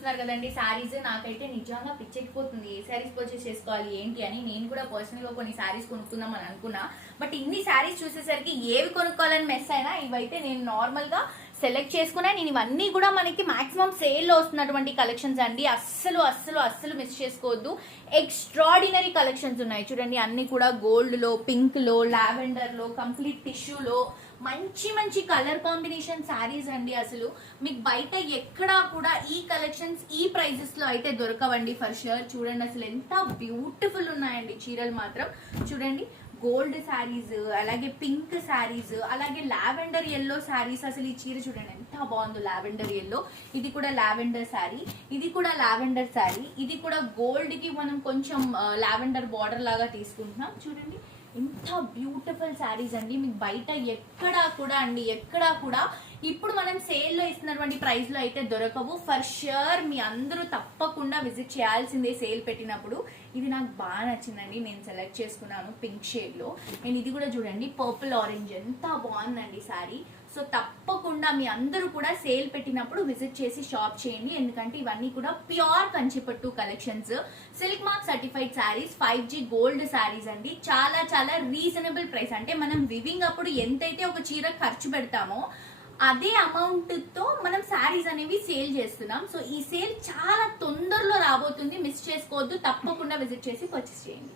చూస్తున్నారు కదండి శారీస్. నాకైతే నిజంగా పిచ్చెక్కిపోతుంది ఏ శారీస్ పర్చేస్ చేసుకోవాలి ఏంటి అని. నేను కూడా పర్సనల్ గా కొన్ని శారీస్ కొనుక్కుందాం అని అనుకున్నా, బట్ ఇన్ని శారీస్ చూసేసరికి ఏవి కొనుక్కోవాలని మెస్ అయినా ఇవైతే నేను నార్మల్ గా సెలెక్ట్ చేసుకున్నా. నేను ఇవన్నీ కూడా మనకి మాక్సిమం సేల్ లో వస్తున్నటువంటి కలెక్షన్స్ అండి. అస్సలు అస్సలు అస్సలు మిస్ చేసుకోవద్దు. ఎక్స్ట్రాడినరీ కలెక్షన్స్ ఉన్నాయి చూడండి. అన్ని కూడా గోల్డ్ లో, పింక్ లో, లావెండర్ లో, కంప్లీట్ టిష్యూలో మంచి మంచి కలర్ కాంబినేషన్ శారీస్ అండి. అసలు మీకు బయట ఎక్కడా కూడా ఈ కలెక్షన్స్ ఈ ప్రైజెస్ లో అయితే దొరకవండి ఫర్ ష్యూర్. చూడండి అసలు ఎంత బ్యూటిఫుల్ ఉన్నాయండి చీరలు మాత్రం. చూడండి గోల్డ్ శారీస్, అలాగే పింక్ శారీస్, అలాగే లావెండర్ ఎల్లో శారీస్. అసలు ఈ చీర చూడండి ఎంత బాగుందో, లావెండర్ ఎల్లో. ఇది కూడా లావెండర్ శారీ, ఇది కూడా లావెండర్ శారీ, ఇది కూడా గోల్డ్ కి మనం కొంచెం లావెండర్ బార్డర్ లాగా తీసుకుంటున్నాం. చూడండి ఎంత బ్యూటిఫుల్ శారీస్ అండి. మీకు బయట ఎక్కడా కూడా అండి, ఎక్కడా కూడా ఇప్పుడు మనం సేల్ లో ఇస్తున్నటువంటి ప్రైస్ లో అయితే దొరకవు ఫర్ ష్యూర్. మీ అందరూ తప్పకుండా విజిట్ చేయాల్సిందే సేల్ పెట్టినప్పుడు. ఇది నాకు బాగా నచ్చిందండి, నేను సెలెక్ట్ చేసుకున్నాను పింక్ షేడ్ లో. నేను ఇది కూడా చూడండి పర్పుల్ ఆరెంజ్, ఎంత బాగుందండి శారీ. సో తప్పకుండా మీ అందరూ కూడా సేల్ పెట్టినప్పుడు విజిట్ చేసి షాప్ చేయండి, ఎందుకంటే ఇవన్నీ కూడా pure Kanchipattu collections, silk mark certified saris, 5G gold saris అండి. చాలా చాలా రీజనబుల్ ప్రైస్. అంటే మనం వివింగ్ అప్పుడు ఎంతైతే ఒక చీర ఖర్చు పెడతామో అదే అమౌంట్ తో మనం శారీస్ అనేవి సేల్ చేస్తున్నాం. సో ఈ సేల్ చాలా తొందరలో రాబోతుంది, మిస్ చేసుకోవద్దు, తప్పకుండా విజిట్ చేసి పర్చేస్ చేయండి.